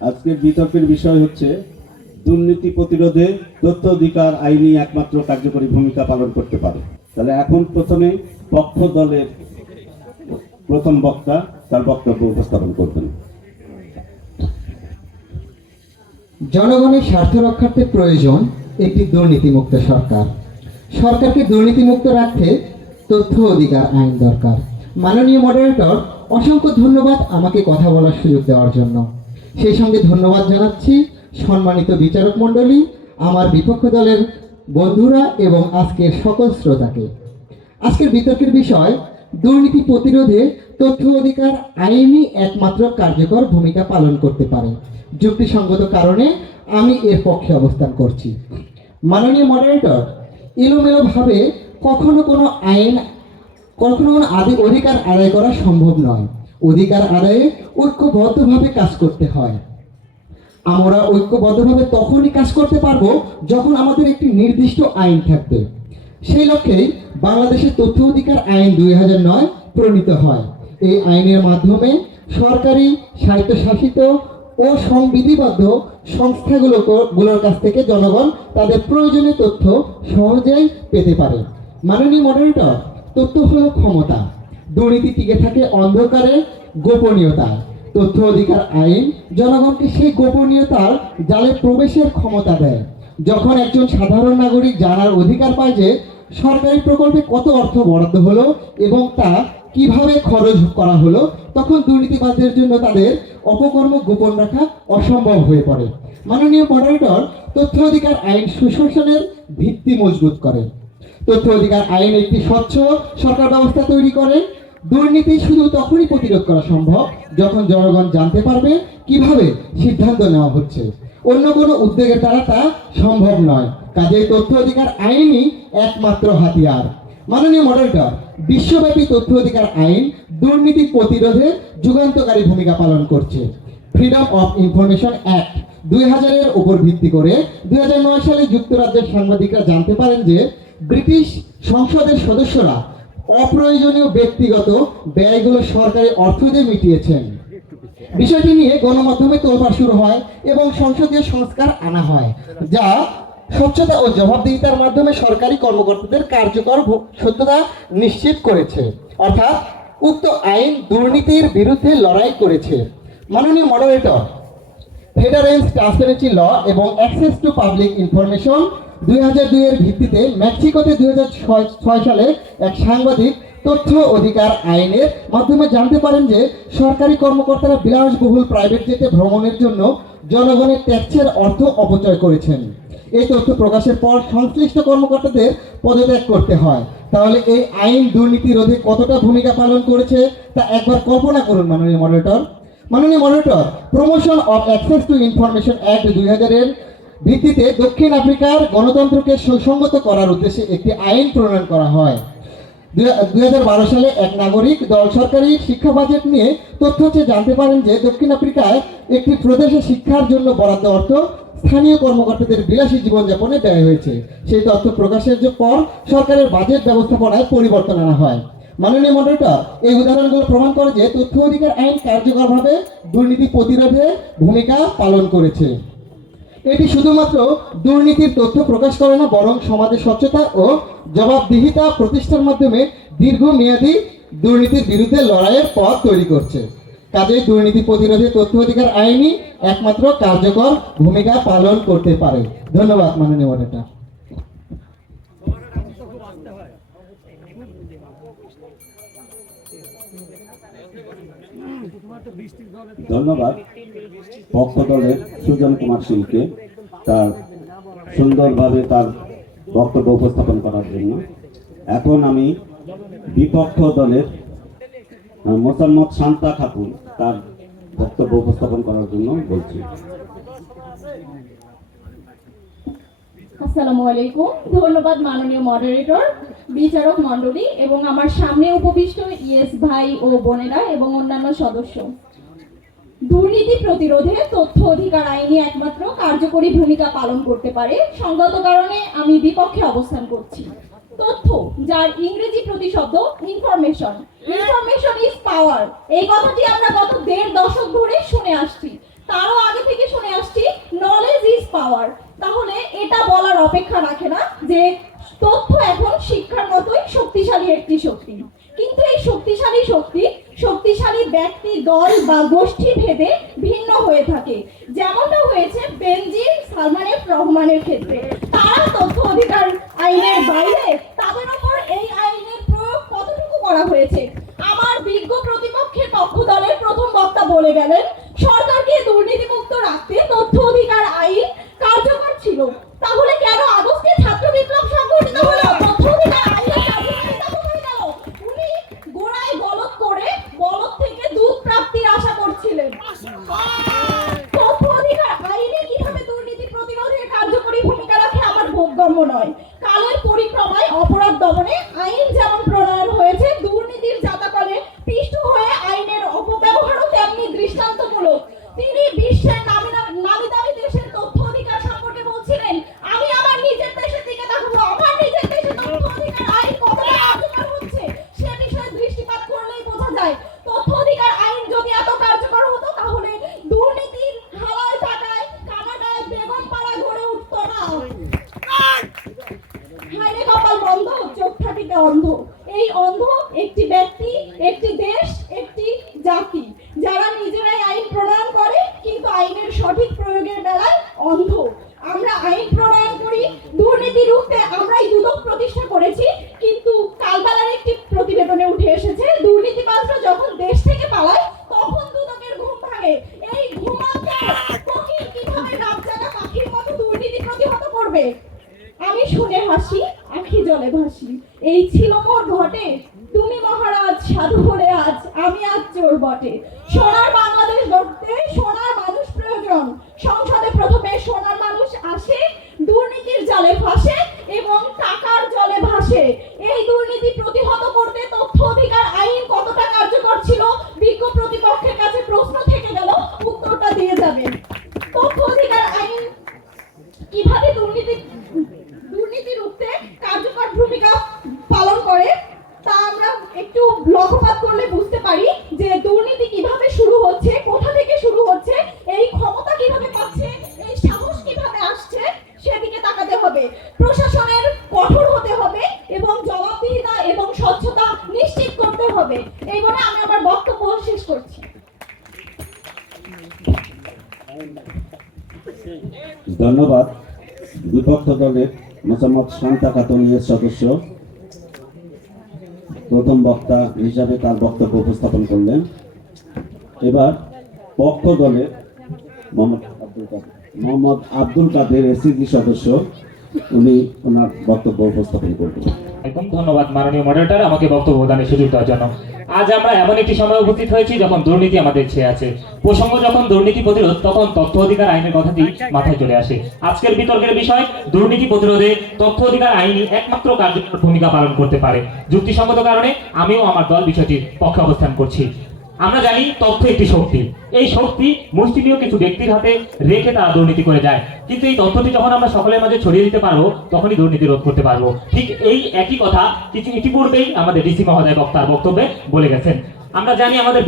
আজকের বিতর্কের বিষয় হচ্ছে দুর্নীতি প্রতিরোধে তথ্য অধিকার আইনই একমাত্র কার্যকরী ভূমিকা পালন করতে পারে। তাহলে এখন প্রথমে পক্ষ দলের প্রথম বক্তা তার বক্তব্য উপস্থাপন করবেন। জনগণের স্বার্থ রক্ষার্থে প্রয়োজন একটি দুর্নীতিমুক্ত সরকার। সরকারকে দুর্নীতিমুক্ত রাখতে তথ্য অধিকার আইন দরকার। মাননীয় মডারেটর, অসংখ্য ধন্যবাদ আমাকে কথা বলার সুযোগ দেওয়ার জন্য। সেই সঙ্গে ধন্যবাদ জানাচ্ছি সম্মানিত বিচারক মণ্ডলী, আমার বিপক্ষ দলের বন্ধুরা এবং আজকের সকল শ্রোতাকে। আজকের বিতর্কের বিষয় দুর্নীতি প্রতিরোধে তথ্য অধিকার আইনই একমাত্র কার্যকর ভূমিকা পালন করতে পারে। যুক্তিসঙ্গত কারণে আমি এর পক্ষে অবস্থান করছি। মাননীয় মডারেটর, এলোমেলোভাবে কখনো কোনো অধিকার আদায় করা সম্ভব নয়। অধিকার আদায়ে ঐক্যবদ্ধভাবে কাজ করতে হয়। আমরা ঐক্যবদ্ধভাবে তখনই কাজ করতে পারবো যখন আমাদের একটি নির্দিষ্ট আইন থাকবে। সেই লক্ষ্যেই বাংলাদেশের তথ্য অধিকার আইন 2009 প্রণীত হয়। এই আইনের মাধ্যমে সরকারি, স্বায়ত্তশাসিত ও সংবিধিবদ্ধ সংস্থাগুলোর কাছ থেকে জনগণ তাদের প্রয়োজনীয় তথ্য সহজেই পেতে পারে। মাননীয় মডারেটর, তথ্য হলো ক্ষমতা। দুর্নীতি টিকে থাকে অন্ধকারে, গোপনীয়তা। তথ্য অধিকার আইন জনগণকে সেই গোপনীয়তার জালে প্রবেশের ক্ষমতা দেয়। যখন একজন সাধারণ নাগরিক জানার অধিকার পায় যে সরকারি প্রকল্পে কত অর্থ বরাদ্দ হলো এবং তা কিভাবে খরচ করা হলো, তখন দুর্নীতিবাজদের জন্য তাদের অপকর্ম গোপন রাখা অসম্ভব হয়ে পড়ে। মাননীয় মডারেটর, তথ্য অধিকার আইন সুশাসনের ভিত্তি মজবুত করে। তথ্য অধিকার আইন একটি স্বচ্ছ সরকার ব্যবস্থা তৈরি করে। দুর্নীতি শুধু তখনই প্রতিরোধ করা সম্ভব যখন জনগণ জানতে পারবে কিভাবে সিদ্ধান্ত নেওয়া হচ্ছে। অন্য কোনো উদ্যোগের দ্বারা তা সম্ভব নয়। কাজেই তথ্য অধিকার আইনই একমাত্র হাতিয়ার। মাননীয় মডারেটর, বিশ্বব্যাপী তথ্য অধিকার আইন দুর্নীতি প্রতিরোধে যুগান্তকারী ভূমিকা পালন করছে। ফ্রিডম অফ ইনফরমেশন অ্যাক্ট 2000-এর উপর ভিত্তি করে 2009 সালে যুক্তরাজ্যের সাংবাদিকরা জানতে পারেন যে ব্রিটিশ সংসদের সদস্যরা অপ্রয়োজনীয় ব্যক্তিগত ব্যয়গুলো সরকারি অর্থ দিয়ে মিটিয়েছেন। বিষয়টি নিয়ে গণমাধ্যমে তোলপাড় শুরু হয় এবং সংসদীয় সংস্কার আনা হয়, যা স্বচ্ছতা ও জবাবদিহিতার মাধ্যমে সরকারি কর্মকর্তাদের কার্যকর সত্যতা নিশ্চিত করেছে। অর্থাৎ উক্ত আইন দুর্নীতির বিরুদ্ধে লড়াই করেছে। মাননীয় মডারেটর, ফেডারেন্স, ট্রান্সপারেন্সি ল এবং অ্যাক্সেস টু পাবলিক ইনফরমেশন 2002-এর ভিত্তিতে মেক্সিকোতে 2006 সালে এক সাংবাদিক তথ্য অধিকার আইনের মাধ্যমে জানতে পারেন যে সরকারি কর্মকর্তারা বিলাসবহুল প্রাইভেট জেটে ভ্রমণের জন্য জনগণের ট্যাক্সের অর্থ অপচয় করেছেন। এই তথ্য প্রকাশের পর সংশ্লিষ্ট কর্মকর্তাদের পদত্যাগ করতে হয়। তাহলে এই আইন দুর্নীতি রোধে কতটা ভূমিকা পালন করেছে তা একবার কল্পনা করুন। মাননীয় moderator, promotion of access to information act 2000-এর ভিত্তিতে দক্ষিণ আফ্রিকার গণতন্ত্রকে সুসংগত করার উদ্দেশ্যে একটি আইন প্রণয়ন করা হয়। 2012 সালে এক নাগরিক দল সরকারি শিক্ষা বাজেট নিয়ে তথ্য চেয়ে জানতে পারেন যে দক্ষিণ আফ্রিকায় একটি প্রদেশে শিক্ষার জন্য বরাদ্দ অর্থ স্থানীয় কর্মকর্তাদের বিলাসী জীবনযাপনে ব্যয় হয়েছে। সেই তথ্য প্রকাশের পর সরকারের বাজেট ব্যবস্থাপনায় পরিবর্তন আনা হয়। মাননীয় মডারেটর, এই উদাহরণগুলো প্রমাণ করে যে তথ্য অধিকার আইন কার্যকরভাবে দুর্নীতি প্রতিরোধে ভূমিকা পালন করেছে। এটি শুধুমাত্র দুর্নীতির তথ্য প্রকাশ করে না, বরং সমাজে স্বচ্ছতা ও জবাবদিহিতা প্রতিষ্ঠার মাধ্যমে দীর্ঘমেয়াদী দুর্নীতির বিরুদ্ধে লড়াইয়ের পথ তৈরি করছে। কাজেই দুর্নীতি প্রতিরোধে তথ্য অধিকার আইনই একমাত্র কার্যকর ভূমিকা পালন করতে পারে। ধন্যবাদ মাননীয় মডারেটর। ধন্যবাদ পক্ষ দলের সুজন কুমার সিংকে তার সুন্দরভাবে তার বক্তব্য উপস্থাপন করার জন্য। এখন আমি বিপক্ষ দলের মোসাম্মদ শান্তা খাতুন তার বক্তব্য উপস্থাপন করার জন্য বলছি। আসসালামু আলাইকুম। ধন্যবাদ মাননীয় মডারেটর, বিচারক মণ্ডলী এবং আমার সামনে উপবিষ্ট ইএস ভাই ও বোনেরা এবং অন্যান্য সদস্য। দুর্নীতি প্রতিরোধে তথ্য অধিকার আইনই একমাত্র কার্যকরী ভূমিকা পালন করতে পারে। সঙ্গত কারণে আমি বিপক্ষে অবস্থান করছি। তথ্য, যার ইংরেজি প্রতিশব্দ ইনফরমেশন, ইনফরমেশন ইজ পাওয়ার, এই কথাটি আমরা গত 1.5 দশক ধরে শুনে আসছি। তারও আগে থেকে পাওয়ার, তাহলে এটা বলার অপেক্ষা রাখে না যে তথ্য এখন শিক্ষার মতোই শক্তিশালী একটি শক্তি। কিন্তু এই শক্তিশালী ব্যক্তি, দল বা গোষ্ঠী ভেদে ভিন্ন হয়ে থাকে, যেমনটা হয়েছে বেনজির সালমান এফ রহমানের ক্ষেত্রে। তারা তথ্য অধিকার আইনের বাইরে, তাদের উপর এই আইনের প্রয়োগ কতটুকু করা হয়েছে? আমার বিজ্ঞ প্রতিপক্ষের পক্ষ দলের প্রথম বক্তা বলে গেলেন, সরকারকে দুর্নীতিমুক্ত রাখতে তথ্য অধিকার আইন কার্যকর ছিল। তাহলে কেন আগস্টে ছাত্র বিপ্লব সংগঠিত হলো? তথ্য অধিকার আইনের কার্যকারিতা কোথায় গেল? উনি গোড়ায় গলদ করে বলদ থেকে দুধ প্রাপ্তির আশা করছিলেন। তথ্য অধিকার আইনে কিভাবে দুর্নীতি প্রতিরোধে কার্যকরী ভূমিকা রাখে আমার বোধগম্য নয়। কালের পরিক্রমায় অপরাধ দমনে আইন যেমন প্রণয়ন হয়েছে, দুর্নীতির জাতাকলে পিষ্ট হয়ে আইনের অপব্যবহারও তেমনি দৃষ্টান্তমূলক। তিনি বিশ্বের নামি দামি দেশের তথ্য অধিকার সম্পর্কে বলছিলেন, আমি আমার নিজের দেশের দিকে তাকাবো, আমার নিজের দেশে তথ্য অধিকার আইন কতটা কার্যকর হচ্ছে সে বিষয়ে দৃষ্টিপাত করলেই বোঝা যায়। তথ্য অধিকার আইন যদি এত কার্যকর হতো, তাহলে দুর্নীতির হাওয়ায় টাকায় কানাডায় বেগম পাড়া গড়ে উঠতো না। হায়রে কপাল বন্ধ, চোখ থাকিতে অন্ধ। এই অন্ধ একটি ব্যক্তি, একটি দেশ, একটি জাতি, যারা নিজেরাই আইন প্রণয়ন করে কিন্তু আইনের সঠিক প্রয়োগের বেলায় অন্ধ। আমরা আইন প্রণয়ন করি, দুর্নীতি রুখতে আমরাই দুদক প্রতিষ্ঠা করেছি, কিন্তু কালবেলার একটি প্রতিবেদনে উঠে এসেছে দুর্নীতিবাজরা যখন দেশ থেকে পালায় তখন দুদকের ঘুম ভাঙে। এই ঘুমাতে কোকিল কিভাবে রাতজাগা পাখির মতো দুর্নীতি প্রতিহত করবে? আমি শুনে হাসি, আখি জলে ভাসি, এই ছিল মোর ঘটে। তুমি মহারাজ সাধু বলে আজ, আমি আজ চোর বটে। সোনার বাংলাদেশ গড়তে সোনার মানুষ প্রয়োজন। সংসদে প্রথমে সোনার মানুষ আসে, দুর্নীতির জালে ফাঁসে এবং টাকার জলে ভাসে। এই দুর্নীতি প্রতিহত করতে তথ্য অধিকার আইন কতটা কার্যকর ছিল? বিজ্ঞ প্রতিপক্ষের কাছে প্রশ্ন থেকে গেল, উত্তরটা দিয়ে যাবেন। তথ্য অধিকার আইন কিভাবে দুর্নীতি রুখতে কার্যকর ভূমিকা পালন করে তা আমরা একটু লক্ষ্যপাত করলে বুঝতে পারি যে দুর্নীতি কিভাবে শুরু হচ্ছে, কোথা থেকে শুরু হচ্ছে, এই ক্ষমতা কিভাবে পাচ্ছে, এই সাহস কিভাবে আসছে সেদিকে তাকাতে হবে। প্রশাসনের কঠোর হতে হবে এবং জবাবদিহিতা এবং স্বচ্ছতা নিশ্চিত করতে হবে। এই বলে আমি আমার বক্তব্য শেষ করছি। ধন্যবাদ। বিপক্ষ দলের মোসাম্মদ শান্তা খাতুনের সদস্য প্রথম বক্তা হিসাবে তার বক্তব্য উপস্থাপন করলেন। এবার পক্ষ দলের মোহাম্মদ আব্দুল কাদের এসিজি সদস্য, উনি ওনার বক্তব্য উপস্থাপন করবেন। ধন্যবাদ মাননীয় মডারেটর, আমাকে বক্তব্য প্রদানের সুযোগ দেওয়ার জন্য। আজ আমরা এমন একটি সময় উপস্থিত হয়েছি যখন দুর্নীতি আমাদের ছেয়ে আছে। প্রসঙ্গ যখন দুর্নীতি প্রতিরোধ, তখন তথ্য অধিকার আইনের কথাটি মাথায় চলে আসে। আজকের বিতর্কের বিষয়, দুর্নীতি প্রতিরোধে তথ্য অধিকার আইনই একমাত্র কার্যকর ভূমিকা পালন করতে পারে। যুক্তিসঙ্গত কারণে আমিও আমার দল বিষয়টির পক্ষে অবস্থান করছি। আমরা জানি তথ্য একটি শক্তি, এই শক্তি মুষ্টিমেয় কিছু ব্যক্তির হাতে রেখে তারা দুর্নীতি করে যায়, কিন্তু এই তথ্যটি যখন আমরা সকলের মাঝে ছড়িয়ে দিতে পারবো তখনই দুর্নীতি রোধ করতে পারবো। ঠিক এই একই কথা কিছু ইতিপূর্বেই আমাদের ডিসি মহোদয় বক্তার বক্তব্যে বলে গেছেন। আমরা জানি আমাদের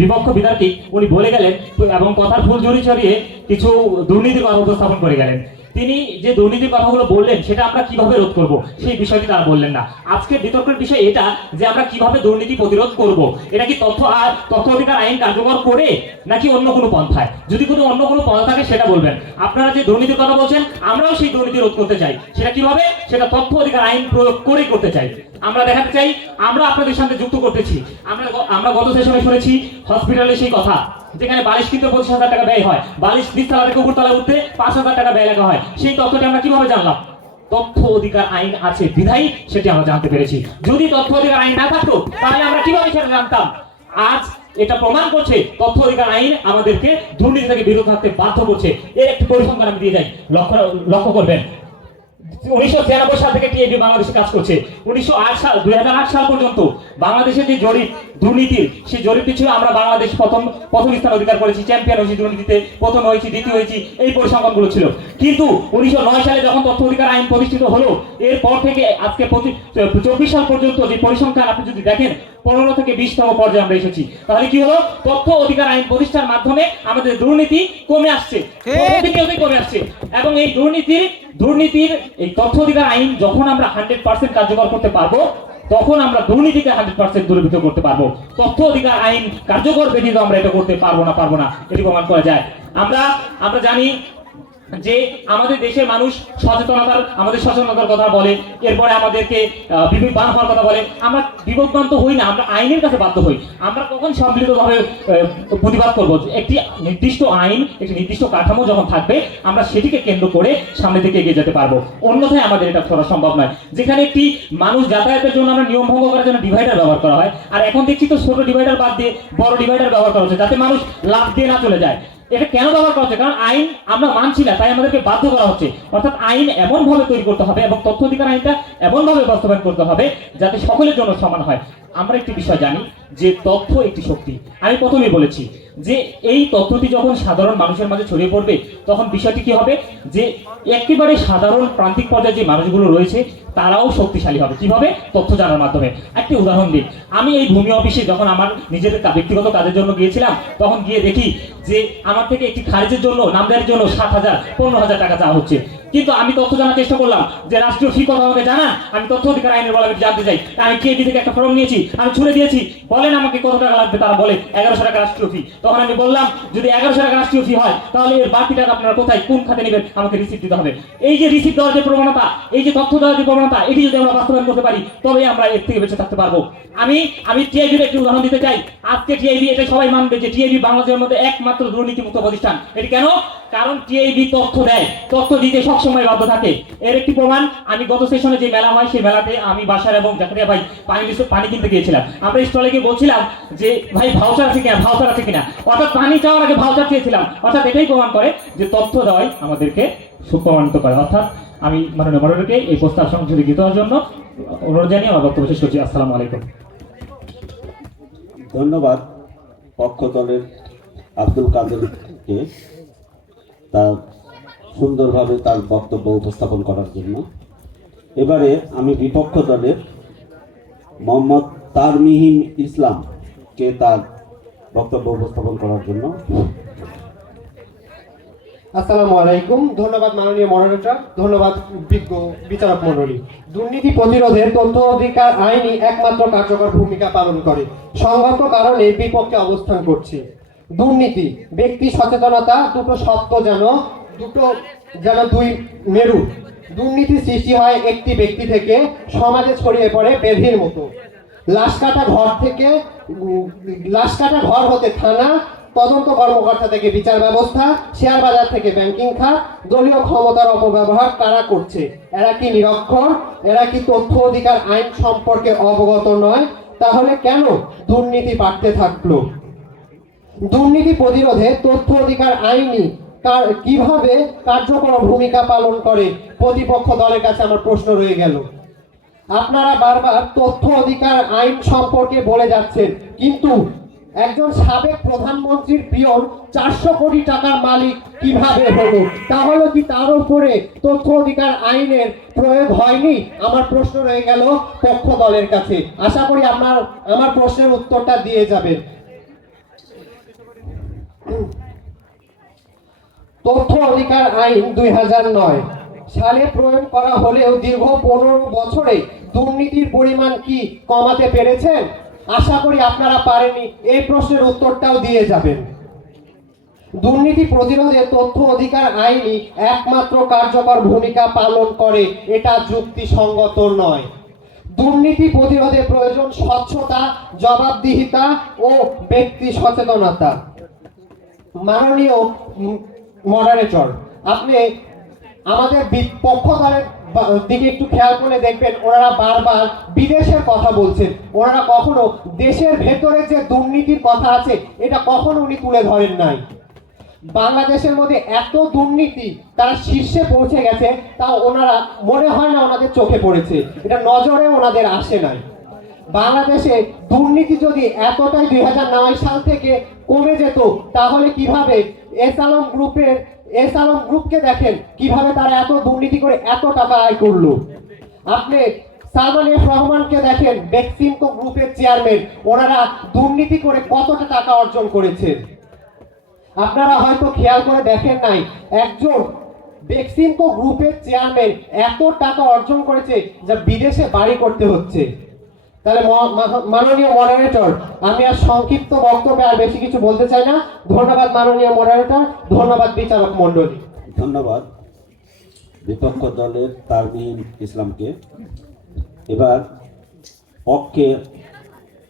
বিপক্ষ বিধায়ক উনি বলে গেলেন এবং কথার ফুল ছড়িয়ে কিছু দুর্নীতির কথা উপস্থাপন করে গেলেন। তিনি যে দুর্নীতির কথাগুলো বললেন সেটা আমরা কিভাবে রোধ করব সেই বিষয়টি তারা বললেন না। আজকের বিতর্কের বিষয় এটা যে আমরা কিভাবে দুর্নীতি প্রতিরোধ করব। এটা কি তথ্য অধিকার আইন কার্যকর করে নাকি অন্য কোনো পন্থায়? যদি কোনো অন্য কোনো পন্থা থাকে সেটা বলবেন। আপনারা যে দুর্নীতির কথা বলছেন আমরাও সেই দুর্নীতি রোধ করতে চাই, সেটা কিভাবে? সেটা তথ্য অধিকার আইন প্রয়োগ করেই করতে চাই। আমরা দেখাতে চাই আমরা আপনাদের সাথে যুক্ত করতেছি। আমরা গত সেশনে শুনেছি হসপিটালে সেই কথা, যেখানে বালিশ কিনতে 25,000 টাকা ব্যয় হয়, বালিশ নিচতলা থেকে উপরতলায় উঠতে 5,000 টাকা ব্যয় লাগা হয়। সেই তথ্যটি আমরা কিভাবে জানলাম? তথ্য অধিকার আইন আছে বিধায়ী সেটি আমরা জানতে পেরেছি। যদি তথ্য অধিকার আইন না থাকতো তাহলে আমরা কিভাবে সেটা জানতাম? আজ এটা প্রমাণ করছে তথ্য অধিকার আইন আমাদেরকে দুর্নীতি থেকে বিরত থাকতে বাধ্য করছে। এর একটি পরিসংখ্যান আমি দিয়ে যাই, লক্ষ্য করবেন। 1996 সাল থেকে টিআইবি বাংলাদেশে কাজ করছে। 2008 সাল পর্যন্ত বাংলাদেশে যে জরিপ দুর্নীতির, সেই জরিপ পিছু আমরা বাংলাদেশ প্রথম স্থান অধিকার করেছি, চ্যাম্পিয়ন হয়েছি দুর্নীতিতে, প্রথম হয়েছি, দ্বিতীয় হয়েছি, এই পরিসংখ্যানগুলো ছিল। কিন্তু 1909 সালে যখন তথ্য অধিকার আইন প্রতিষ্ঠিত হলো, এরপর থেকে আজকে 24 সাল পর্যন্ত যে পরিসংখ্যান আপনি যদি দেখেন, 15 থেকে 20তম পর্যায়ে আমরা এসেছি। তাহলে কি হলো? তথ্য অধিকার আইন প্রতিষ্ঠার মাধ্যমে আমাদের দুর্নীতি কমে আসছে, প্রতিনিয়তই কমে আসছে। এবং এই দুর্নীতির এই তথ্য অধিকার আইন যখন আমরা 100% কার্যকর করতে পারবো, তখন আমরা দুর্নীতিকে 100% দূরীভূত করতে পারবো। তথ্য অধিকার আইন কার্যকর ব্যতীত আমরা এটা করতে পারবো না, এটি প্রমাণ করা যায়। আমরা জানি যে আমাদের দেশের মানুষ সচেতনতার কথা বলে, এরপরে আমাদেরকে বিবেকবান হওয়ার কথা বলে। আমরা বিবেকবান তো হই না, আমরা আইনের কাছে বাধ্য হই। আমরা কখন সম্মিলিতভাবে প্রতিবাদ করবো? একটি নির্দিষ্ট আইন, একটি নির্দিষ্ট কাঠামো যখন থাকবে, আমরা সেটিকে কেন্দ্র করে সামনে দিকে এগিয়ে যেতে পারবো। অন্যথায় আমাদের এটা করা সম্ভব নয়। যেখানে একটি মানুষ যাতায়াতের জন্য আমরা নিয়ম ভঙ্গ করার জন্য ডিভাইডার ব্যবহার করা হয়, আর এখন দেখছি তো ছোট ডিভাইডার বাদ দিয়ে বড় ডিভাইডার ব্যবহার করা হচ্ছে, যাতে মানুষ লাফ দিয়ে না চলে যায়। এটা কেন ব্যবহার করা হচ্ছে? কারণ আইন আমরা মানছি না, তাই আমাদেরকে বাধ্য করা হচ্ছে। অর্থাৎ আইন এমন ভাবে তৈরি করতে হবে এবং তথ্য অধিকার আইনটা এমন ভাবে বাস্তবায়ন করতে হবে যাতে সকলের জন্য সমান হয়। আমরা একটি বিষয় জানি যে তথ্য একটি শক্তি। আমি প্রথমেই বলেছি যে এই তথ্যটি যখন সাধারণ মানুষের মাঝে ছড়িয়ে পড়বে, তখন বিষয়টি কি হবে যে একেবারে সাধারণ প্রান্তিক পর্যায়ে যে মানুষগুলো রয়েছে তারাও শক্তিশালী হবে। কিভাবে? তথ্য জানার মাধ্যমে। একটি উদাহরণ দিই। আমি এই ভূমি অফিসে যখন আমার নিজের ব্যক্তিগত কাজের জন্য গিয়েছিলাম, তখন গিয়ে দেখি যে আমার থেকে একটি খারিজের জন্য, নামজারির জন্য 7,000 15,000 টাকা চাওয়া হচ্ছে। কিন্তু আমি তথ্য জানার চেষ্টা করলাম যে রাষ্ট্রীয় ফি কথা আমাকে জানান, আমি তথ্য অধিকার আইনের বলে জানতে চাই। আমি টিআইবি থেকে একটা ফর্ম নিয়েছি, আমি ছুড়ে দিয়েছি, বলেন আমাকে কত টাকা লাগবে। তারা বলে 1100 টাকা রাষ্ট্রীয় ফি। তখন আমি বললাম যদি 1100 টাকা রাষ্ট্রীয় ফি হয়, তাহলে এর বাকি টাকা আপনারা কোথায়, কোন খাতে নেবেন, আমাকে রিসিপ্ট দিতে হবে। এই যে রিসিপ্ট দেওয়ার যে প্রবণতা, এই যে তথ্য দেওয়ার যে প্রবণতা, এটি যদি আমরা বাস্তবায়ন করতে পারি, তবে আমরা এর থেকে বেঁচে থাকতে পারবো। আমি টিআইবির একটি উদাহরণ দিতে চাই। আজকে টিআইবি, এটা সবাই মানবে যে টিআইবি বাংলাদেশের মধ্যে একমাত্র দুর্নীতিমুক্ত প্রতিষ্ঠান। এটি কেন? কারণ টিআইবি তথ্য দেয়, তথ্য দিতে সবসময় বাধ্য থাকে। এর একটি প্রমাণ, আমি গত সেশনে যে মেলা হয়, সেই মেলাতে আমি বাসার এবং জাকারিয়া ভাই পানি কিনতে গিয়েছিলাম। আমরা স্টলে গিয়ে বলছিলাম যে ভাই ভাউচার আছে কিনা, অর্থাৎ পানি চাওয়ার আগে ভাউচার চেয়েছিলাম। অর্থাৎ এটাই প্রমাণ করে যে তথ্য দেওয়াই আমাদেরকে সুপ্রমাণিত করে। অর্থাৎ আমি মাননীয় মডারেটরকে এই প্রস্তাব সংশোধিত দেওয়ার জন্য অনুরোধ জানিয়ে আমার বক্তব্য শেষ করছি। আসসালামু আলাইকুম। ধন্যবাদ পক্ষ দলের আব্দুল কাদেরকে তার সুন্দরভাবে তার বক্তব্য উপস্থাপন করার জন্য। এবারে আমি বিপক্ষ দলের মোহাম্মদ তারমিহিম ইসলামকে তার বক্তব্য উপস্থাপন করার জন্য। আসসালামু আলাইকুম। ধন্যবাদ মাননীয় মডারেটর, ধন্যবাদ বিজ্ঞ বিচারক মণ্ডলী। দুর্নীতি প্রতিরোধে তথ্য অধিকার আইনই একমাত্র কার্যকর ভূমিকা পালন করে। সংগত কারণে বিপক্ষে অবস্থান করছি। দুর্নীতি, ব্যক্তি সচেতনতা, দুটো সত্য যেন দুই মেরু। দুর্নীতি সৃষ্টি হয় একটি ব্যক্তি থেকে, সমাজে ছড়িয়ে পড়ে বেধির মতো। লাশ কাটা ঘর হতে থানা, তদন্ত কর্মকর্তা থেকে বিচার ব্যবস্থা, শেয়ার বাজার থেকে ব্যাংকিং খাত, দলীয় ক্ষমতার অপব্যবহার কারা করছে? এরা কি নিরক্ষর? এরা কি তথ্য অধিকার আইন সম্পর্কে অবগত নয়? তাহলে কেন দুর্নীতি বাড়তে থাকলো? দুর্নীতি প্রতিরোধে তথ্য অধিকার আইনই কিভাবে কার্যকর ভূমিকা পালন করে? প্রতিপক্ষ দলের কাছে আমার প্রশ্ন রয়ে গেল। আপনারা বারবার তথ্য অধিকার আইন সম্পর্কে বলে যাচ্ছেন, কিন্তু একজন সাবেক প্রধানমন্ত্রীর পিয়ন 400 কোটি টাকার মালিক কিভাবে হলো? তাহলে কি তার উপরে তথ্য অধিকার আইনের প্রয়োগ হয়নি? আমার প্রশ্ন রয়ে গেল পক্ষ দলের কাছে। আশা করি আমার প্রশ্নের উত্তরটা দিয়ে যাবেন। তথ্য অধিকার আইন 2009 সালে প্রয়োগ করা হলেও দীর্ঘ 15 বছরে দুর্নীতির পরিমাণ কি কমাতে পেরেছেন? আশা করি আপনারা পারেননি। এই প্রশ্নের উত্তরটাও দিয়ে যাবেন। দুর্নীতি প্রতিরোধে তথ্য অধিকার আইনই একমাত্র কার্যকর ভূমিকা পালন করে, এটা যুক্তিসঙ্গত নয়। দুর্নীতি প্রতিরোধে প্রয়োজন স্বচ্ছতা, জবাবদিহিতা ও ব্যক্তি সচেতনতা। মাননীয় মডারেটর, আপনি আমাদের পক্ষ দলের দিকে একটু খেয়াল করে দেখবেন, ওনারা বারবার বিদেশের কথা বলছেন। ওনারা কখনো দেশের ভেতরে যে দুর্নীতির কথা আছে এটা কখনো উনি তুলে ধরেন নাই। বাংলাদেশের মধ্যে এত দুর্নীতি, তারা শীর্ষে পৌঁছে গেছে, তাও ওনারা মনে হয় না ওনাদের চোখে পড়েছে, এটা নজরে ওনাদের আসে নাই। বাংলাদেশে দুর্নীতি যদি এতটাই 2009 সাল থেকে কমে যেত, তাহলে কিভাবে এস আলম গ্রুপকে দেখেন কিভাবে তারা এত দুর্নীতি করে এত টাকা আয় করলো। আপনি সালমান এফ রহমানকে দেখেন, বেক্সিমকো গ্রুপের চেয়ারম্যান, ওনারা দুর্নীতি করে কতটা টাকা অর্জন করেছেন। আপনারা হয়তো খেয়াল করে দেখেন নাই, একজন বেক্সিমকো গ্রুপের চেয়ারম্যান এত টাকা অর্জন করেছে যা বিদেশে বাড়ি করতে হচ্ছে। তাহলে মাননীয় মডারেটর, আমি আর সংক্ষিপ্ত বক্তব্যে আর বেশি কিছু বলতে চাই না। ধন্যবাদ মাননীয় মডারেটর, ধন্যবাদ বিচারক মণ্ডলী। ধন্যবাদ বিপক্ষ দলের তারমিন ইসলামকে। এবার পক্ষে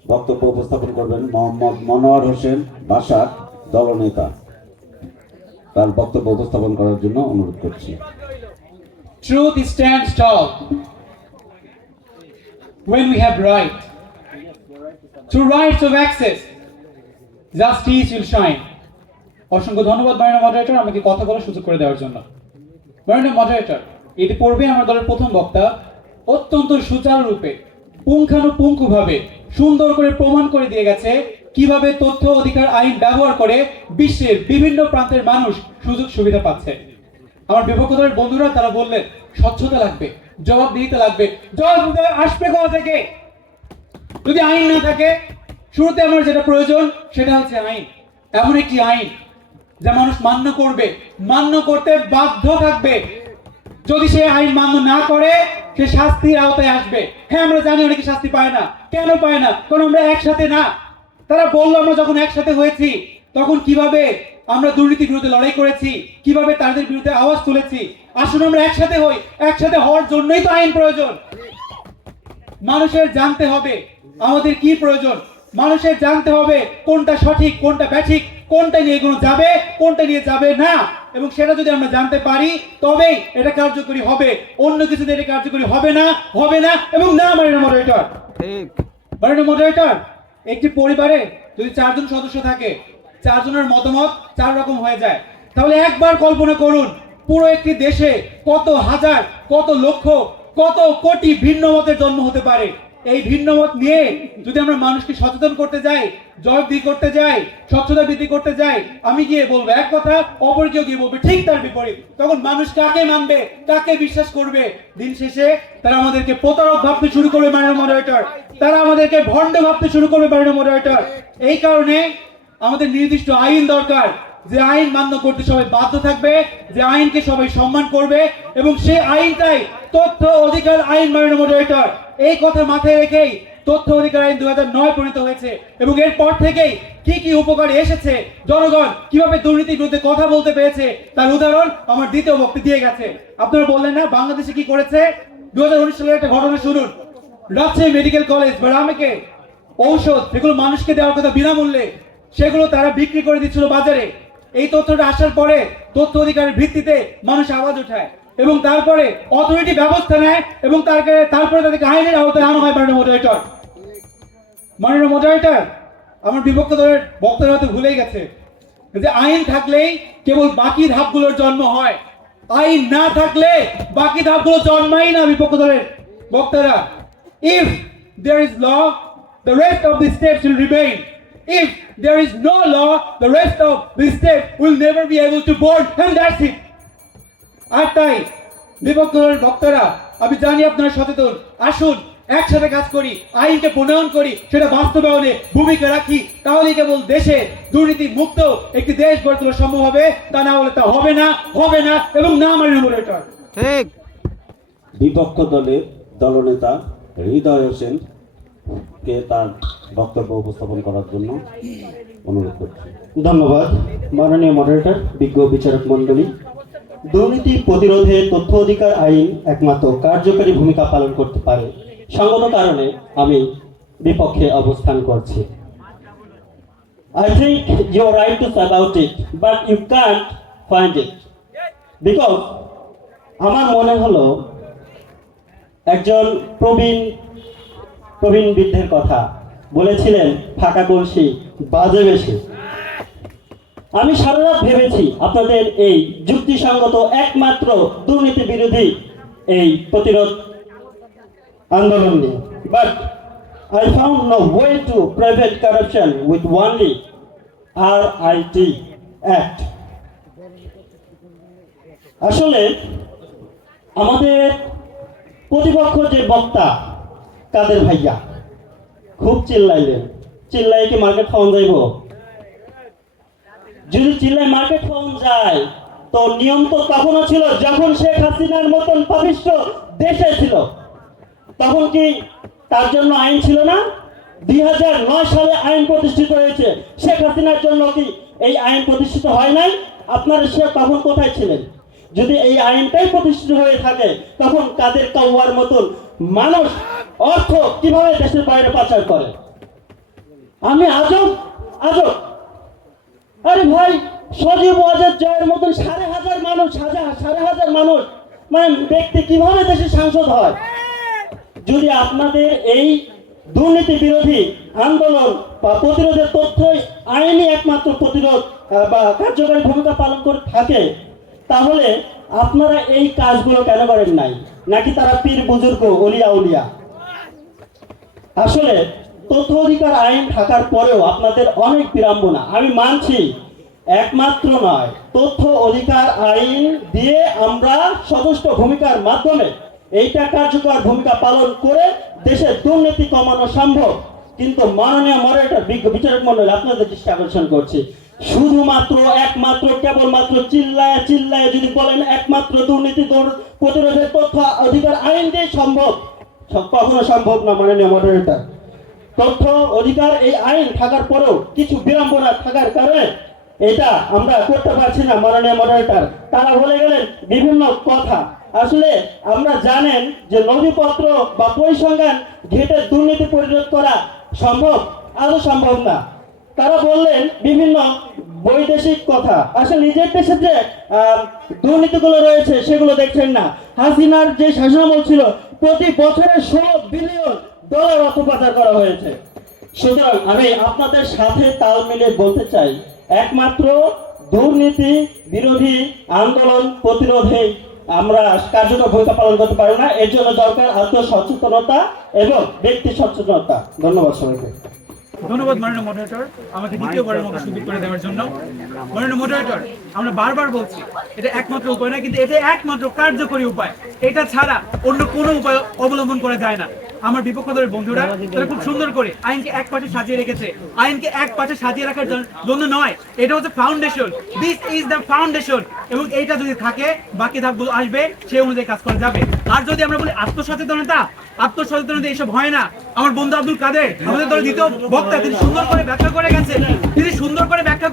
বক্তব্য উপস্থাপন করবেন মোহাম্মদ মনোয়ার হোসেন বাসার দলনেতা। তার বক্তব্য উপস্থাপন করার জন্য অনুরোধ করছি। Truth stands tall when we have right. Through rights of access, justice will shine. অসংখ্য ধন্যবাদ মাননীয় মডারেটর আমাকে কথা বলার সুযোগ করে দেওয়ার জন্য। মাননীয় মডারেটর, ইতিপূর্বে আমার দলের প্রথম বক্তা অত্যন্ত সুচারুরূপে পুঙ্খানুপুঙ্খভাবে সুন্দর করে প্রমাণ করে দিয়ে গেছে কিভাবে তথ্য অধিকার আইন ব্যবহার করে বিশ্বের বিভিন্ন প্রান্তের মানুষ সুযোগ সুবিধা পাচ্ছে। আমার বিপক্ষ দলের বন্ধুরা তারা বললেন স্বচ্ছতা লাগবে, জবাবদিহিতা লাগবে। জবাবদিহিতা আসবে কোথা থেকে? যদি আইন না থাকে, শুরুতে আমার যেটা প্রয়োজন সেটা হচ্ছে আইন, এমন একটি আইন যা মানুষ মান্য করবে, মান্য করতে বাধ্য থাকবে। যদি সে আইন মান্য না করে, সে শাস্তির আওতায় আসবে। হ্যাঁ, আমরা জানি অনেকে শাস্তি পায় না। কেন পায় না? কারণ আমরা একসাথে না। তারা বললো আমরা যখন একসাথে হয়েছি তখন কিভাবে আমরা দুর্নীতির বিরুদ্ধে লড়াই করেছি, কিভাবে তাদের বিরুদ্ধে আওয়াজ তুলেছি। আসুন আমরা একসাথে হই। একসাথে হওয়ার জন্যই তো আইন প্রয়োজন। মানুষের জানতে হবে আমাদের কি প্রয়োজন, মানুষের জানতে হবে কোনটা সঠিক, কোনটা ব্যাঠিক, কোনটা নিয়ে এগোনো যাবে, কোনটা নিয়ে যাবে না। এবং সেটা যদি আমরা জানতে পারি তবেই এটা কার্যকরী হবে। অন্য কিছুতে এটা কার্যকরী হবে না, হবে না এবং না। মাননীয় মডারেটর, মাননীয় মডারেটর, একটি পরিবারে যদি 4 জন সদস্য থাকে, 4 জনের মতামত 4 রকম হয়ে যায়, তাহলে একবার কল্পনা করুন পুরো একটি দেশে কত হাজার, কত লক্ষ, কত কোটি ভিন্ন মতের জন্ম হতে পারে। এই ভিন্ন মত নিয়ে যদি আমরা মানুষকে সচেতন করতে যাই, জবাবদিহি করতে যাই, স্বচ্ছতা বৃদ্ধি করতে যাই, আমি গিয়ে বলবো এক কথা, অপর কেউ গিয়ে বলবে ঠিক তার বিপরীত, তখন মানুষ কাকে মানবে, কাকে বিশ্বাস করবে? দিন শেষে তারা আমাদেরকে প্রতারক ভাবতে শুরু করবে মাননীয় মডারেটর, তারা আমাদেরকে ভণ্ড ভাবতে শুরু করবে মাননীয় মডারেটর। এই কারণে আমাদের নির্দিষ্ট আইন দরকার, যে আইন মান্য করতে সবাই বাধ্য থাকবে, যে আইনকে সবাই সম্মান করবে, এবং সেই আইনটাই তথ্য অধিকার আইন। মাননীয় মডারেটর, এই কথা মাথায় রেখেই তথ্য অধিকার আইন 2009 প্রণীত হয়েছে এবং এরপর থেকেই কি কি উপকার এসেছে, জনগণ কিভাবে দুর্নীতির বিরুদ্ধে কথা বলতে পেরেছে তার উদাহরণ আমার দ্বিতীয় বক্তা দিয়ে গেছে। আপনারা বললেন না বাংলাদেশে কি করেছে? 2019 সালের একটা ঘটনা শুনুন। রাজশাহী মেডিকেল কলেজ বা রামেকে ঔষধ, এগুলো মানুষকে দেওয়ার কথা বিনামূল্যে, সেগুলো তারা বিক্রি করে দিচ্ছিল বাজারে। এই তথ্যটা আসার পরে তথ্য অধিকারের ভিত্তিতে মানুষ আওয়াজ উঠায় এবং তারপরে অথরিটি ব্যবস্থা নেয় এবং তারপরে তাদেরকে আইনের আওতায় আনা হয়। মাননীয় মডারেটর, মাননীয় মডারেটর, আমার বিপক্ষ দলের বক্তারা হয়তো ভুলেই গেছে যে আইন থাকলেই কেবল বাকি ধাপগুলোর জন্ম হয়, আইন না থাকলে বাকি ধাপগুলো জন্মাই না। বিপক্ষ দলের বক্তারা, if there is law, the rest of the steps will remain. If there is no law, the rest of the steps will never be able to board, and that's it. আর তাই বিপক্ষ দলের বক্তারা, আমি জানি আপনারা সচেতন, আসুন একসাথে কাজ করি, আইনকে প্রণয়ন করি, সেটা বাস্তবায়নে ভূমিকা রাখি, তাহলেই কেবল দেশে দুর্নীতি মুক্ত একটি দেশ গড়ে তোলা সম্ভব হবে। তা না হলে তা হবে না, হবে না এবং না। মাননীয় মডারেটর, ঠিক। বিপক্ষ দলের দলনেতা হৃদয় হোসেন কে তার বক্তব্য উপস্থাপন করার জন্য অনুরোধ করছি। ধন্যবাদ মাননীয় মডারেটর, বিজ্ঞ বিচারক মণ্ডলী। দুর্নীতি প্রতিরোধে তথ্য অধিকার আইন একমাত্র কার্যকরী ভূমিকা পালন করতে পারে। সঙ্গত কারণে আমি বিপক্ষে অবস্থান করছি। I think you are right to say about it, but you can't find it. Because আমার মনে হলো একজন প্রবীণ বৃদ্ধের কথা বলেছিলেন, ফাঁকা কলসি বাজে বেশি। আমি সারা রাত ভেবেছি আপনাদের এই যুক্তিসঙ্গত একমাত্র দুর্নীতি বিরোধী এই প্রতিরোধ আন্দোলন নিয়ে, but I found no way to prevent corruption with only RIT Act. আসলে আমাদের প্রতিপক্ষ যে বক্তা কাদের ভাইয়া খুব চিল্লাইলেন, চিল্লাই কি মার্কেট খাওয়ান যাইব? যদি চিল্লাই মার্কেট খাওয়ান যায় তো নিয়ম তো তখনও ছিল যখন শেখ হাসিনার মতন পাপিষ্ঠ দেশে ছিল, তখন কি তার জন্য আইন ছিল না? 2009 সালে আইন প্রতিষ্ঠিত হয়েছে, শেখ হাসিনার জন্য কি এই আইন প্রতিষ্ঠিত হয় নাই? আপনারা সে তখন কোথায় ছিলেন? যদি এই আইনটাই প্রতিষ্ঠিত হয়ে থাকে তখন কাদের কাউয়ার মতন মানুষ অর্থ কিভাবে দেশের বাইরে পাচার করে? আমি আজব আজব, আরে ভাই সজীব ওয়াজেদ জয়ের মতন 5,500 মানুষ, 5,500 মানুষ মানে ব্যক্তি কিভাবে দেশের সাংসদ হয়? যদি আপনাদের এই দুর্নীতি বিরোধী আন্দোলন বা প্রতিরোধের তথ্য আইনি একমাত্র প্রতিরোধ বা কার্যকরী ভূমিকা পালন করে থাকে, তাহলে আপনারা এই কাজগুলো কেন করেন নাই? নাকি তারা পীর বুজুর্গ ওলিয়া উলিয়া? আসলে তথ্য অধিকার আইন থাকার পরেও আপনাদের অনেক বিড়ম্বনা আমি মানছি, একমাত্র নয়, তথ্য অধিকার আইন দিয়ে আমরা সদস্য ভূমিকার মাধ্যমে এইটা কার্যকর ভূমিকা পালন করে দেশের দুর্নীতি কমানো সম্ভব। কিন্তু মাননীয় মডারেটর বিজ্ঞ বিচারক মণ্ডলী আপনাদের দৃষ্টি আকর্ষণ করছি, শুধুমাত্র একমাত্র কেবলমাত্র চিল্লায় চিল্লায় যদি বলেন একমাত্র দুর্নীতি প্রতিরোধের তথ্য অধিকার আইন দিয়ে সম্ভব, কখনো সম্ভব না মাননীয় মডারেটর। তথ্য অধিকার এই আইন থাকার পরেও কিছু বিড়ম্বনা থাকার কারণে এটা আমরা করতে পারছি না মাননীয় মডারেটর। তারা বলে গেলেন বিভিন্ন কথা। আসলে আমরা জানেন যে নথিপত্র বা পরিসংখ্যান ঘেটে দুর্নীতি প্রতিরোধ করা সম্ভব? আদৌ সম্ভব না। তারা বললেন বিভিন্ন বৈদেশিক কথা, আসলে নিজের দেশের যে দুর্নীতিগুলো রয়েছে সেগুলো দেখছেন না। হাসিনার যে শাসনামল ছিল প্রতি বছরে $16 বিলিয়ন অর্থ পাচার করা হয়েছে। সুতরাং আমি আপনাদের সাথে তাল মিলিয়ে বলতে চাই, একমাত্র দুর্নীতি বিরোধী আন্দোলন প্রতিরোধে আমরা কার্যকর ভূমিকা পালন করতে পারি না। এর জন্য দরকার আত্মসচেতনতা এবং ব্যক্তি সচেতনতা। ধন্যবাদ সবাইকে। ধন্যবাদ মাননীয় মডারেটর আমাকে দ্বিতীয়বারের মতো সুযোগ করে দেওয়ার জন্য। মাননীয় মডারেটর, আমরা বারবার বলছি এটা একমাত্র উপায় না, কিন্তু এটা একমাত্র কার্যকরী উপায়। এটা ছাড়া অন্য কোনো উপায় অবলম্বন করা যায় না। আমার বিপক্ষ দলের বন্ধুরা তারা খুব সুন্দর করে আইনকে এক পাশে সাজিয়ে রেখেছে। আইনকে এক পাশে সাজিয়ে রাখার জন্য নয়, এটা হচ্ছে foundation. This is the foundation. এবং এইটা যদি থাকে বাকি ধাপগুলো আসবে, সেই অনুযায়ী কাজ করা যাবে। আর যদি আমরা বলি আত্মসচেতনতা এইসব হয় না। আমার বন্ধু আব্দুল কাদের আমাদের দলের দ্বিতীয় বক্তা, তিনি সুন্দর করে ব্যাখ্যা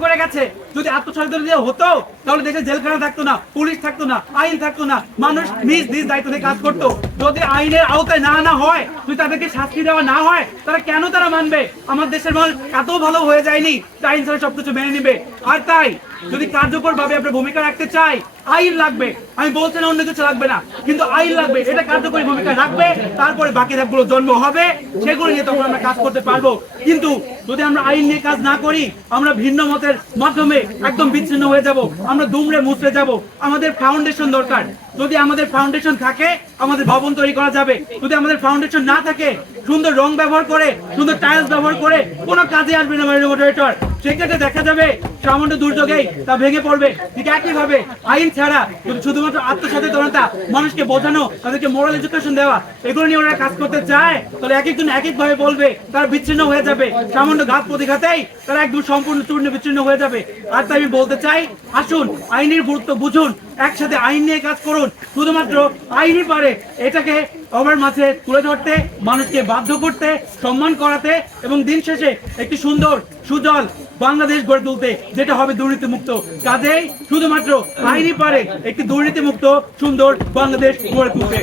করে গেছে। যদি আত্মসচেতনতা হতো তাহলে দেশে জেলখানা থাকতো না, পুলিশ থাকতো না, আইন থাকতো না, মানুষ নিজ নিজ দায়িত্ব থেকে কাজ করতো। যদি আইনের আওতায় না আনা হয়, যদি তাদেরকে শাস্তি দেওয়া না হয়, তারা মানবে? আমার দেশের মানুষ এত ভালো হয়ে যায়নি আইন ছাড়া সবকিছু মেনে নিবে। আর তাই যদি কার্যকর ভাবে আমরা ভূমিকা রাখতে চাই, আইন লাগবে। আমি বলছি না অন্য কিছু লাগবে না, কিন্তু আইন লাগবে। এটা কার্যকরী ভূমিকা রাখবে, তারপরে বাকি ধাপগুলো জন্ম হবে, সেগুলো নিয়ে তখন আমরা কাজ করতে পারবো। কিন্তু যদি আমরা আইন নিয়ে কাজ না করি, আমরা ভিন্ন মতের মাধ্যমে একদম বিচ্ছিন্ন হয়ে যাব, আমরা দুমড়ে মুচড়ে যাব। আমাদের ফাউন্ডেশন দরকার। যদি আমাদের ফাউন্ডেশন থাকে, আমাদের ভবন তৈরি করা যাবে। যদি আমাদের ফাউন্ডেশন না থাকে, সুন্দর রং ব্যবহার করে, সুন্দর টাইলস ব্যবহার করে কোনো কাজে আসবে না মাননীয় মডারেটর। সেক্ষেত্রে দেখা যাবে সামান্য দুর্যোগেই তা ভেঙে পড়বে। ঠিক একইভাবে আইন ছাড়া শুধুমাত্র আত্মসচেতনতা, মানুষকে বোঝানো, তাদেরকে মোরাল এডুকেশন দেওয়া, এগুলো নিয়ে ওরা কাজ করতে চায়, তাহলে এক একজন এক একভাবে বলবে, তারা বিচ্ছিন্ন হয়ে যাবে। সামান্য ঘাত প্রতিঘাতেই তারা একদম সম্পূর্ণ চূর্ণ বিচ্ছিন্ন হয়ে যাবে। আর তাই আমি বলতে চাই, আসুন আইনের গুরুত্ব বুঝুন, একসাথে আইন নিয়ে কাজ করুন। শুধুমাত্র আইনই পারে এটাকে সবার মাঝে তুলে ধরতে, মানুষকে বাধ্য করতে, সম্মান করাতে এবং দিন শেষে একটি সুন্দর সুজল বাংলাদেশ গড়ে তুলতে, যেটা হবে দুর্নীতিমুক্ত। কাজেই শুধুমাত্র আইনই পারে একটি দুর্নীতিমুক্ত সুন্দর বাংলাদেশ গড়ে তুলতে।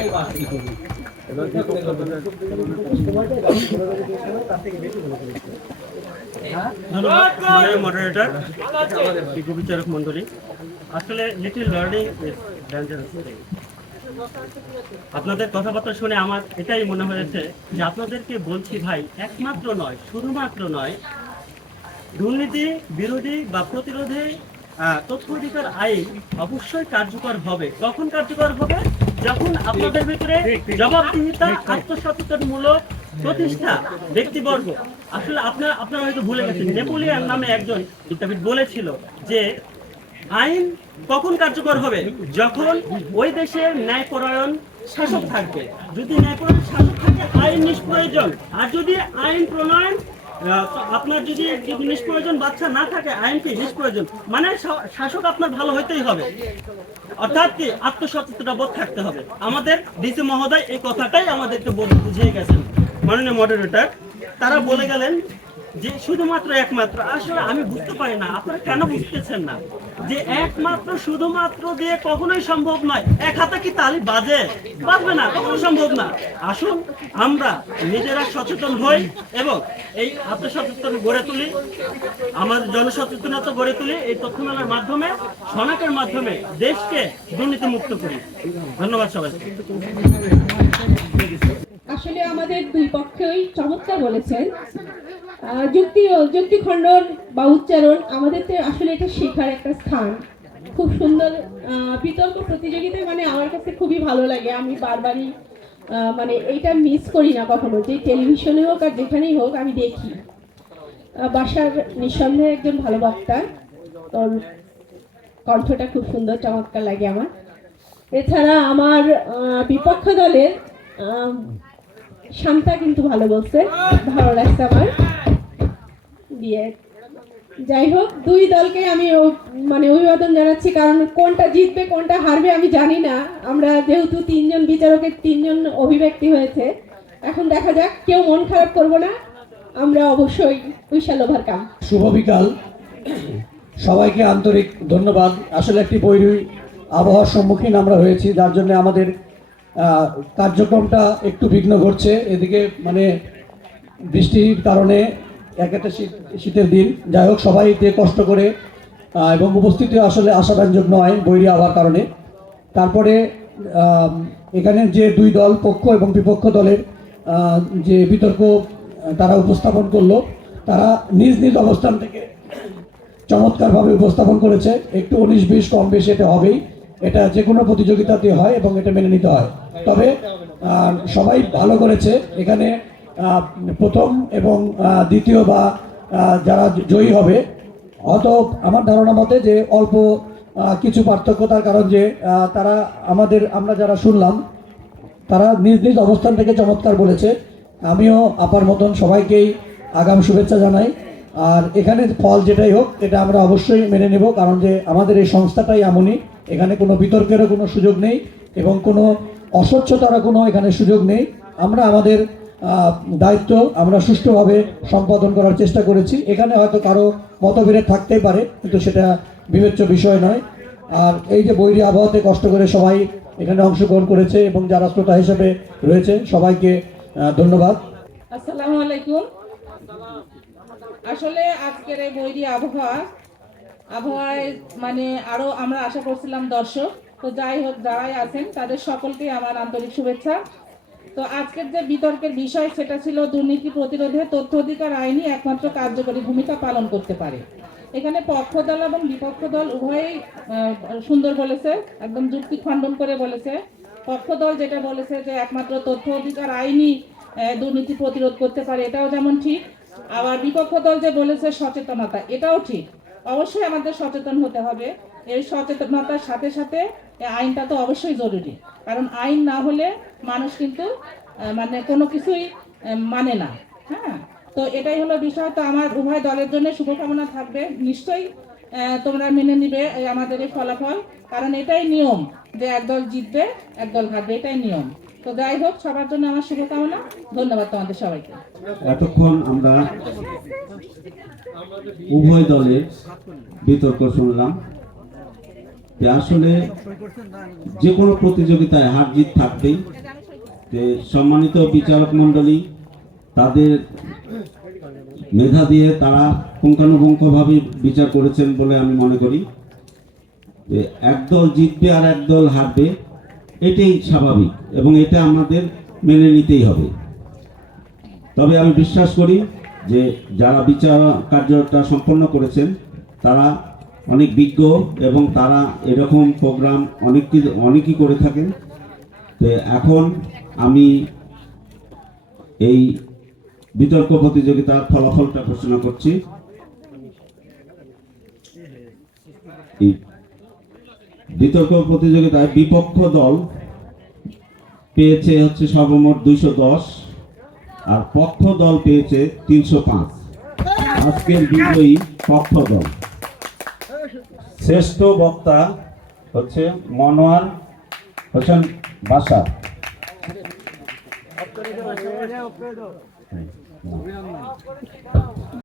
ধন্যবাদ মডারেটর, বিজ্ঞ বিচারক মণ্ডলী। আসলে লিটল লার্নিং ইজ ডেঞ্জারাস। আপনাদের কথাবার্তা শুনে আমার এটাই মনে হয়েছে যে আপনাদেরকে বলছি ভাই, একমাত্র নয়, শুধুমাত্র নয়, দুর্নীতি বিরোধী বা প্রতিরোধে তথ্য অধিকার আইন অবশ্যই কার্যকর হবে। কখন কার্যকর হবে? যখন আপনাদের ভিতরে জবাবদিহিতা, আত্মসচেতনমূলক প্রতিষ্ঠা, ব্যক্তিবর্গ, আসলে আপনারা হয়তো ভুলে গেছেন, নেপোলিয়ন নামে একজন বিদ্যাবিদ বলেছিল যে আইন কখন কার্যকর হবে? যখন ওই দেশের ন্যায়পরায়ণ শাসক থাকবে। যদি ন্যায়পরায়ণ শাসক থাকে আইন নিষ্প্রয়োজন, আর যদি আইন প্রণয়ন আপনার যদি নিষ্প্রয়োজন বাচ্চা না থাকে, আইন কি নিষ্প্রয়োজন, মানে শাসক আপনার ভালো হইতেই হবে। অর্থাৎ কি আত্মসচেতনতা বোধ থাকতে হবে। আমাদের ডিসি মহোদয় এই কথাটাই আমাদেরকে বুঝিয়ে গেছেন। মাননীয় মডারেটর, তারা বলে গেলেন যে শুধুমাত্র একমাত্র, আসলে আমি বুঝতে পারি না আপনারা কেন বুঝতেছেন না যে একমাত্র শুধুমাত্র দিয়ে কখনোই সম্ভব নয়। এক হাতে কি তালি বাজে? বাজবে না, কখনো সম্ভব না। আসুন আমরা নিজেরা সচেতন হই এবং এই আত্মসচেতন গড়ে তুলি, আমাদের জনসচেতনতা গড়ে তুলি, এই তথ্যমেলার মাধ্যমে, শনাক্তের মাধ্যমে দেশকে দুর্নীতি মুক্ত করি। ধন্যবাদ সবাই। আসলে আমাদের দুই পক্ষই চমৎকার বলেছেন। যুক্তি খণ্ডন বা উচ্চারণ আমাদের তো আসলে এটা শেখার একটা স্থান। খুব সুন্দর বিতর্ক প্রতিযোগিতা, মানে আমার কাছে খুবই ভালো লাগে। আমি বারবারই মানে এইটা মিস করি না কখনো, যে টেলিভিশনে হোক আর যেখানেই হোক আমি দেখি। বাসার নিঃসন্দেহে একজন ভালো বক্তা, তোর কণ্ঠটা খুব সুন্দর, চমৎকার লাগে আমার। এছাড়া আমার বিপক্ষ দলের শান্তা কিন্তু ভালো বলছে, ভালো লাগছে আমার দিয়ে। যাই হোক, দুই দলকে আমি মানে অভিবাদন জানাচ্ছি, কারণ কোনটা জিতবে কোনটা হারবে আমি জানি না। আমরা যেহেতু তিনজন বিচারকের তিনজন অভিব্যক্তি হয়েছে, এখন দেখা যাক, কেউ মন খারাপ করবো না, আমরা অবশ্যই উইশাল ওভারকাম। শুভ বিকাল, সবাইকে আন্তরিক ধন্যবাদ। আসলে একটি বৈরী আবহাওয়ার সম্মুখীন আমরা হয়েছি, যার জন্য আমাদের কার্যক্রমটা একটু বিঘ্ন ঘটছে। এদিকে মানে বৃষ্টির কারণে একটা শীতের দিন, যাই হোক সবাইকে কষ্ট করে এবং উপস্থিতি আসলে আশাব্যঞ্জক নয় বৈরী আবহাওয়ার কারণে। তারপরে এখানে যে দুই দল, পক্ষ এবং বিপক্ষ দলের যে বিতর্ক তারা উপস্থাপন করলো, তারা নিজ নিজ অবস্থান থেকে চমৎকারভাবে উপস্থাপন করেছে। একটু 19-20 কম বেশি এটা হবেই, এটা যে কোনো প্রতিযোগিতাতে হয় এবং এটা মেনে নিতে হয়। তবে সবাই ভালো করেছে। এখানে প্রথম এবং দ্বিতীয় বা যারা জয়ী হবে, হয়তো আমার ধারণা মতে যে অল্প কিছু পার্থক্য, তার কারণ যে তারা আমরা যারা শুনলাম তারা নিজ নিজ অবস্থান থেকে চমৎকার বলেছে। আমিও আপার মতন সবাইকেই আগাম শুভেচ্ছা জানাই। আর এখানে ফল যেটাই হোক এটা আমরা অবশ্যই মেনে নেব, কারণ যে আমাদের এই সংস্থাটাই এমনই, এখানে কোনো বিতর্কেরও কোনো সুযোগ নেই এবং কোনো অস্বচ্ছতারও কোনো এখানে সুযোগ নেই। আমরা আমাদের দায়িত্ব আমরা সুষ্ঠুভাবে সম্পাদন করার চেষ্টা করেছি। এখানে হয়তো কারো মতবিরোধ থাকতেই পারে, কিন্তু সেটা বিবেচ্য বিষয় নয়। আর এই যে বৈরী আবহাওয়াতে কষ্ট করে সবাই এখানে অংশগ্রহণ করেছে এবং যারা শ্রোতা হিসেবে রয়েছে সবাইকে ধন্যবাদ। আসসালামু আলাইকুম। আসলে আজকের এই বৈরী আবহাওয়ায় মানে আরো আমরা আশা করছিলাম দর্শক, তো যাই হোক যারাই আছেন তাদের সকলকে আমার আন্তরিক শুভেচ্ছা। তো আজকের যে বিতর্কের বিষয় সেটা ছিল দুর্নীতি প্রতিরোধে তথ্য অধিকার আইনই একমাত্র কার্যকরী ভূমিকা পালন করতে পারে। এখানে পক্ষ দল এবং বিপক্ষ দল উভয়ই সুন্দর বলেছে, একদম যুক্তি খণ্ডন করে বলেছে। পক্ষ দল যেটা বলেছে যে একমাত্র তথ্য অধিকার আইনই দুর্নীতি প্রতিরোধ করতে পারে, এটাও যেমন ঠিক। আবার বিপক্ষ দল যে বলেছে সচেতনতা, এটাও ঠিক। অবশ্যই আমাদের সচেতন হতে হবে। এই সচেতনতার সাথে সাথে আইনটা তো অবশ্যই জরুরি, কারণ আইন না হলে মানুষ কিন্তু মানে কোনো কিছুই মানে না। হ্যাঁ, তো এটাই হলো বিষয়। তো আমার উভয় দলের জন্য শুভকামনা থাকবে। নিশ্চয়ই তোমরা মেনে নিবে আমাদের এই ফলাফল, কারণ এটাই নিয়ম যে একদল জিতবে একদল হারবে, এটাই নিয়ম। তো যাই হোক, সবার জন্য আমার শুভকামনা। ধন্যবাদ তোমাদের সবাইকে। এতক্ষণ আমরা উভয় দলের বিতর্ক শুনলাম। যে আসলে যে কোনো প্রতিযোগিতায় হার জিত থাকবেই। যে সম্মানিত বিচারক মণ্ডলী তাদের মেধা দিয়ে তারা পুঙ্খানুপুঙ্খভাবে বিচার করেছেন বলে আমি মনে করি। যে একদল জিতবে আর একদল হারবে, এটাই স্বাভাবিক এবং এটা আমাদের মেনে নিতেই হবে। তবে আমি বিশ্বাস করি যে যারা বিচার কার্যটা সম্পন্ন করেছেন তারা অনেক বিজ্ঞ এবং তারা এরকম প্রোগ্রাম অনেকই করে থাকেন। তো এখন আমি এই বিতর্ক প্রতিযোগিতার ফলাফলটা ঘোষণা করছি। এই বিতর্ক প্রতিযোগিতায় বিপক্ষ দল পেয়েছে হচ্ছে সর্বমোট 210 আর পক্ষ দল পেয়েছে 305। আজকের বিজয়ী পক্ষ দল। শ্রেষ্ঠ বক্তা হচ্ছে মনোয়ার হোসেন বাশা।